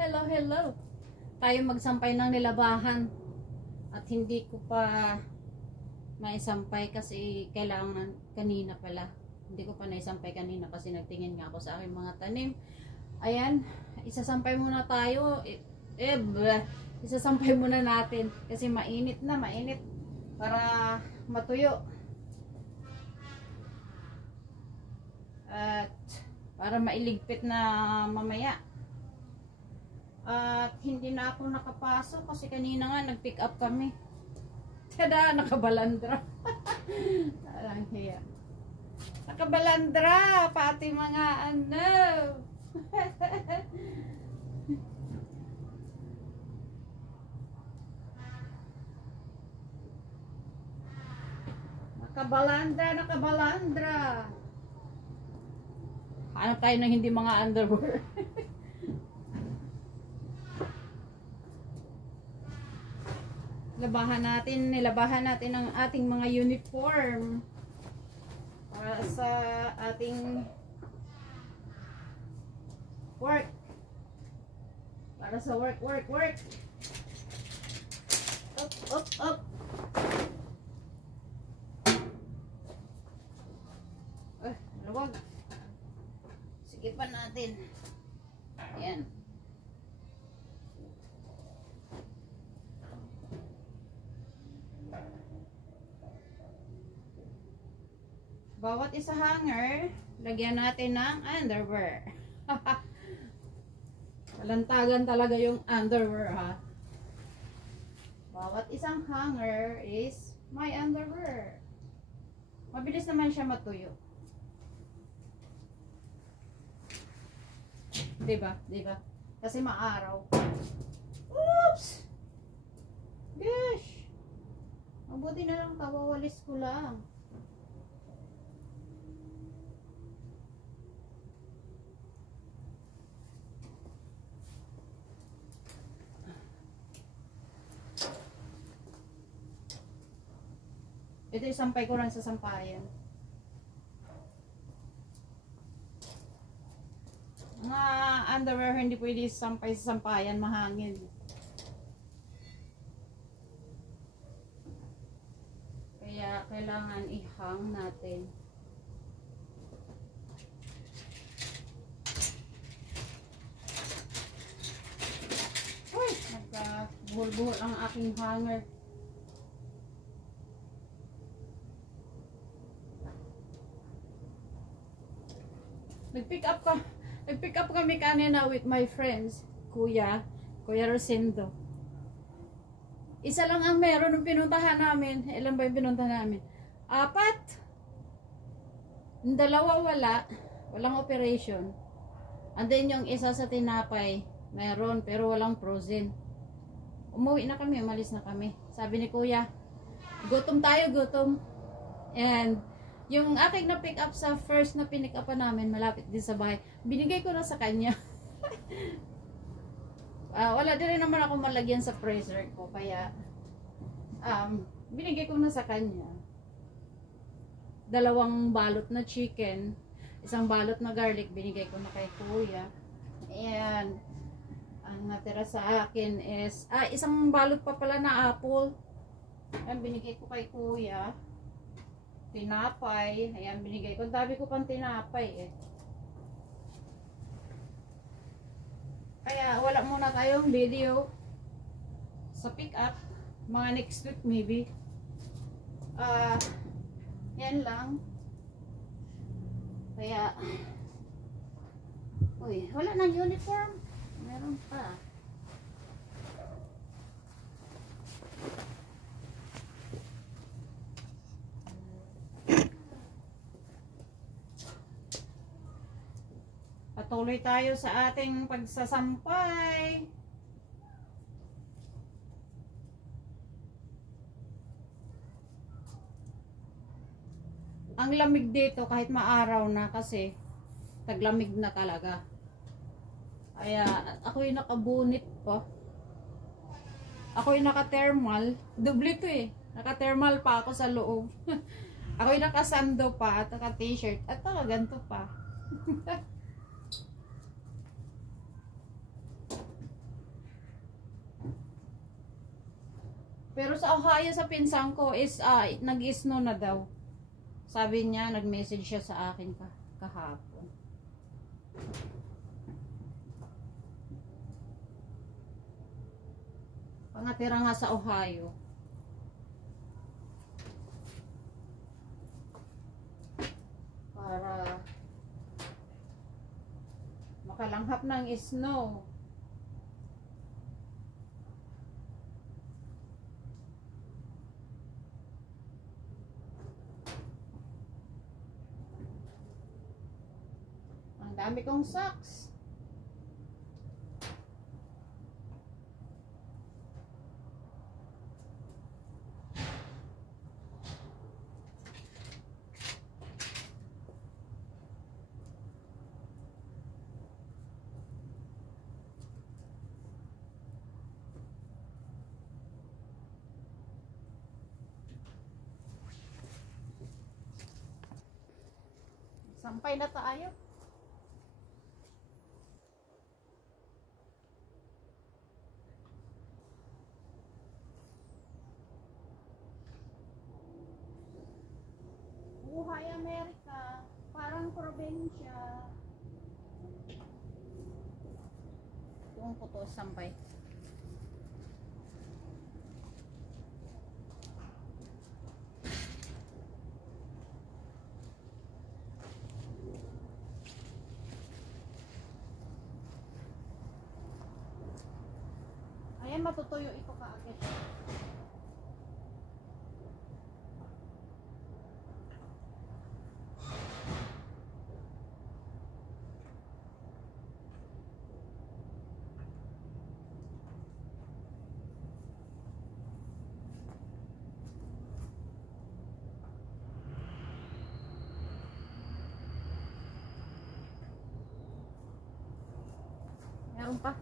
Hello, hello. Tayo magsampay ng nilabahan. At hindi ko pa maisampay kasi kailangan kanina pala. Hindi ko pa naisampay kanina kasi nagtingin nga ako sa aking mga tanim. Ayan, isasampay muna tayo. Isasampay muna natin kasi mainit na, mainit para matuyo. At para mailigpit na mamaya. At hindi na ako nakapasok kasi kanina nga nag-pick up kami. Tada, nakabalandra. Alang hiya. Nakabalandra, pati mga ano. Nakabalandra, nakabalandra. Hanap tayo ng hindi mga underwear. Nilabahan natin ang ating mga uniform para sa ating work. Para sa work. Up. Luwag. Sige pa natin. Ayan. Bawat isa hanger, lagyan natin ng underwear. Kalantagan talaga yung underwear, ha. Bawat isang hanger is my underwear. Mabilis naman siya matuyo. Diba? Kasi maaraw. Oops! Gosh! Mabuti na lang, kawawalis ko lang. Ito isampay ko lang sa sampayan. Mga underwear hindi pwede sampay sa sampayan, mahangin. Kaya kailangan i-hang natin. Uy! Nagkabuhol-buhol ang aking hanger. Nag-pick up kami kanina with my friends, Kuya Rosendo. Isa lang ang meron ng pinuntahan namin. Ilan ba yung pinuntahan namin? 4. Yung 2 walang operation. And then yung isa sa tinapay, meron pero walang frozen. Umuwi na kami, umalis na kami. Sabi ni Kuya, gutom tayo, gutom. And yung aking na-pick up sa first na pinick upan namin, malapit din sa bahay, binigay ko na sa kanya. Wala din rin naman ako malagyan sa freezer ko, kaya binigay ko na sa kanya. 2 balot na chicken, 1 balot na garlic, binigay ko na kay Kuya. And ang natira sa akin is 1 balot pa pala na apple. Ayan, binigay ko kay Kuya. Tinapay, ayan, binigay ko. Dami ko pang tinapay, eh. Kaya wala muna tayong video sa pick up, mga next week maybe. Yan lang. Kaya uy, wala nang uniform. Meron pa. Patuloy tayo sa ating pagsasampay. Ang lamig dito kahit maaraw na kasi taglamig na talaga. Kaya ako'y nakabunit pa. Ako'y naka-thermal. Doble to eh. Naka-thermal pa ako sa loob. Ako'y nakasando pa at naka-t-shirt at nakaganto pa. Pero sa Ohio, sa pinsan ko is nag-snow na daw. Sabi niya, nag-message siya sa akin kahapon. Pangatira nga sa Ohio. Para makalanghap ng snow. Ang dami kong socks. Sampay na tayo. Buhay Amerika, parang probinsya. Itong puto, sampay. Ayan, matutuyo ito kaagad. Meron pa.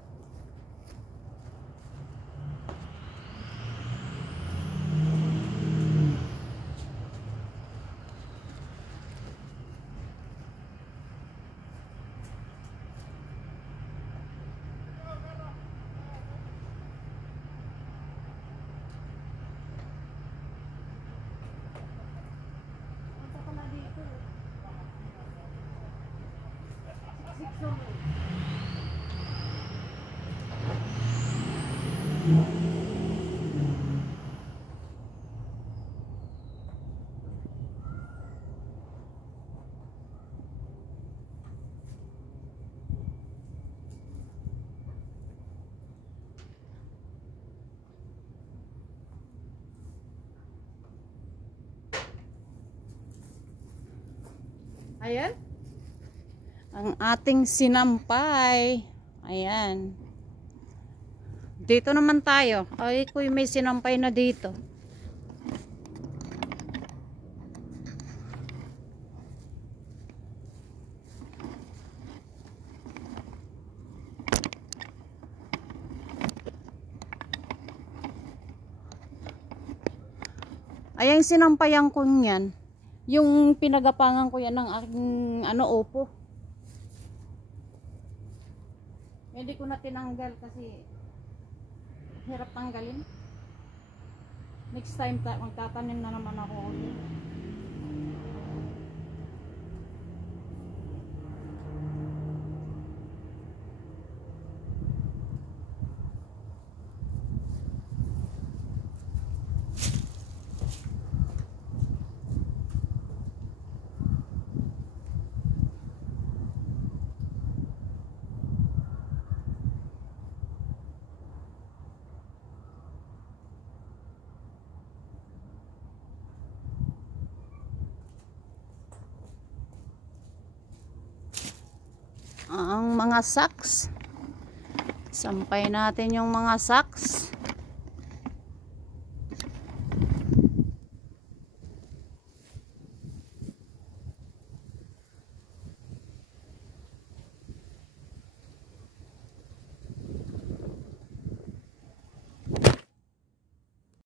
Ayan. Ang ating sinampay. Ayan. Dito naman tayo. Ay, kuy, may sinampay na dito. Ayan, sinampayan ko yan. Yung pinagapangan ko yan ng aking opo. Hindi ko na tinanggal kasi hirap tanggalin. Next time magtatanim na naman ako ulit. Ang mga socks, sampay natin yung mga socks.